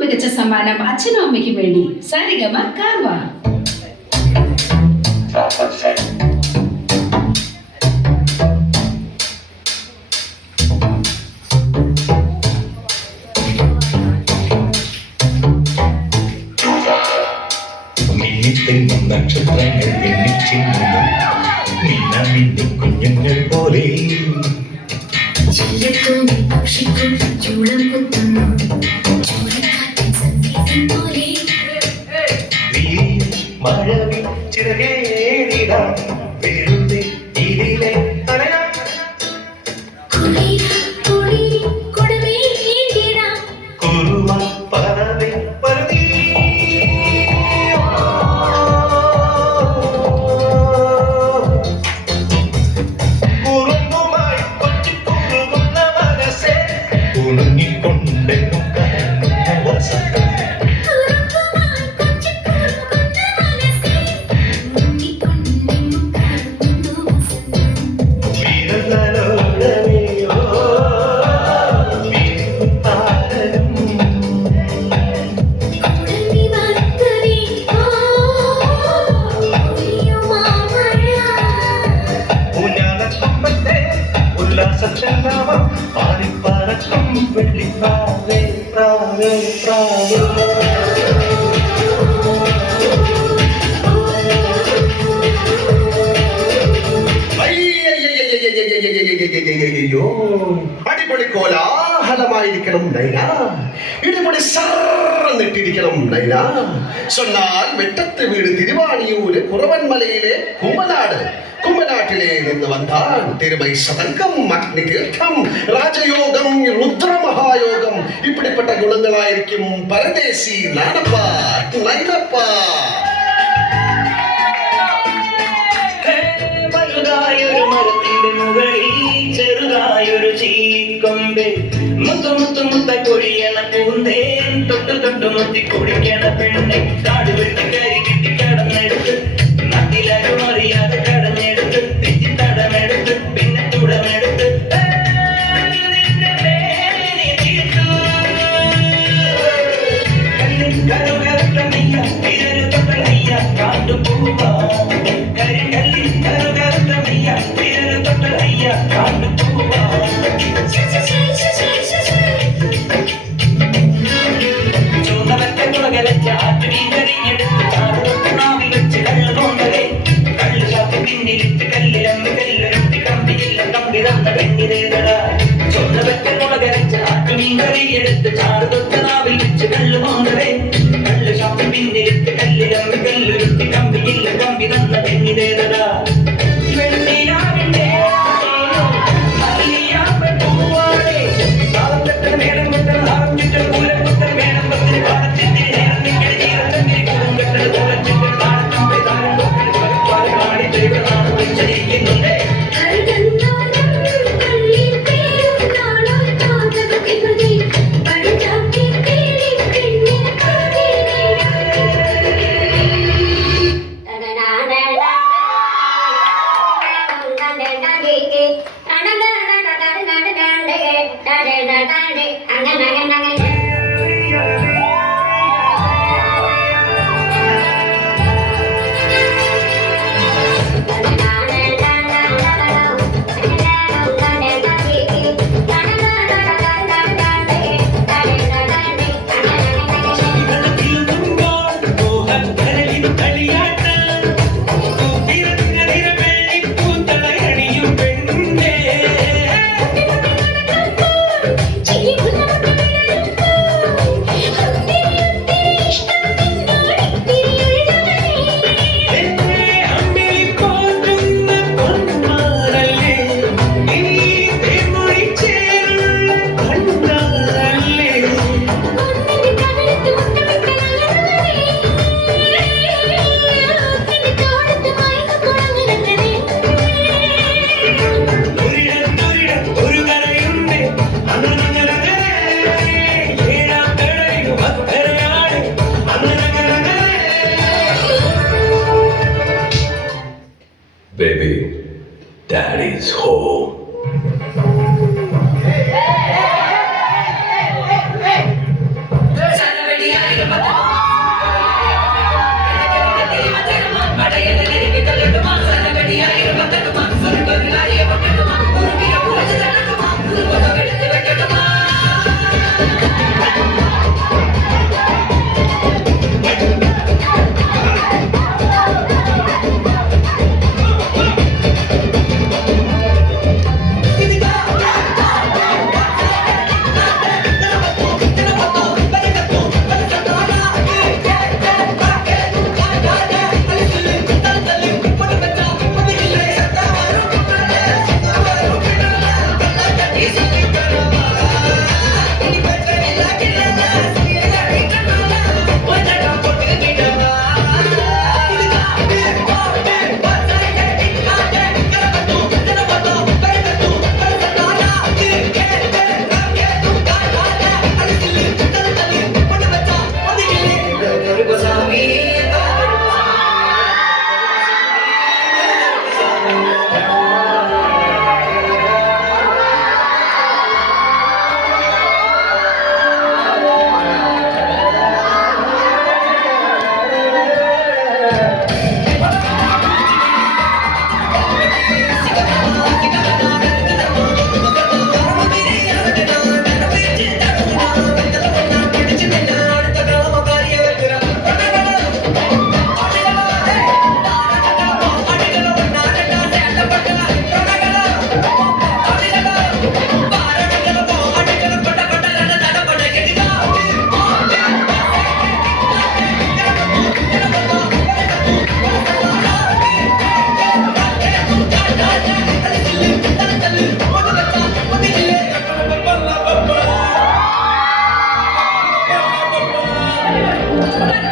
മികച്ച സമ്മാനം അച്ഛനും അമ്മയ്ക്കും വേണ്ടി സരിഗമ കാർവ. നക്ഷത്രങ്ങൾ എണ്ണിച്ചിരുന്നു കുഞ്ഞുങ്ങൾ പോലെ പക്ഷിക്കും ചൂളം കുത്തുന്നു മഴവിൽ ചിറകേറിടാം വെറുതെ ഇതിലെ തലയാ കുറുവ പറവെ പരുതി ഉണങ്ങിക്കൊണ്ടെന്നും കരഞ്ഞ വസന്തം ഉല്ലാസച്ചെല്ലാമം പാറിപ്പറക്കും വെള്ളിപ്പാവേ പ്രാവേ പ്രാവേ അയ്യോ അടിപൊളി കോലാഹലമായിരിക്കണം നൈന, ഇടിപൊളി സാറിട്ടിരിക്കണം നൈന. சொன்னால் വെട്ടത്ത് വീട് തിരുവാണിയൂര് കുറവൻമലയിലെ കുമ്പനാട്ടിലെ നിന്ന് വന്നാൽ തിരുമൈ സതങ്കം അഗ്നിതീർത്ഥം രാജയോഗം രുദ്രമഹായോഗം ഇപ്പിടിപ്പെട്ട ഗുണങ്ങളായിരിക്കും പരദേശി നാണപ്പ നൈനപ്പ. വലുതായൊരു മരത്തിന്റെ മുകളിൽ ചെറുതായൊരു ചീക്കൊമ്പ് മുത്തു മുത്തു മുത്ത കൊഴിയണ പൂന്തേൻ തൊട്ടു തൊട്ടു മുത്തി കുടിക്കണ പെണ്ണെ കാട് വെട്ടി കരി കിട്ടി കടന്നെടുത്ത് നട്ടിലരും അറിയാതെ കടഞ്ഞെടുത്ത് തെറ്റി തടമെടുത്ത് പിന്നെ തുടമെടുത്ത് കരുകറുത്തയ്യ വിരല് തൊട്ടയ്യ കാട്ടുപൂവാ കരികല്ലിൽ കരുകറുത്തയ്യ വിരല് തൊട്ടയ്യ കാട്ടുപൂവാ ചൂന്നവറ്റ കുളകലച്ച ആറ്റുമീൻ കരിഞ്ഞെടുത്ത് ചാറുതൊട്ട് നാവി വെച്ച് കള്ളു തോന്നലേ കള്ളു ശാത്തി പിന്നിലിട്ട് കല്ലിലമ്മി കല്ലുരുട്ടി കമ്പിയില്ല കമ്പി തന്ന പെണ്ണിതേതടാ. ചൂന്നവറ്റ കുളകലച്ച ആറ്റുമീൻ കരിഞ്ഞെടുത്ത് ചാറുതൊട്ട് നാവിൽ വെച്ച് കള്ളു തോന്നലേ കള്ളു ശാത്തി പിന്നിലിട്ട് കല്ലിലമ്മി കല്ലുരുട്ടി കമ്പിയില്ല കമ്പി തന്ന പെണ്ണിതേതടാ. വെണ്ണിലാവിന്റെ Baby, Daddy's home. Son of a Cut.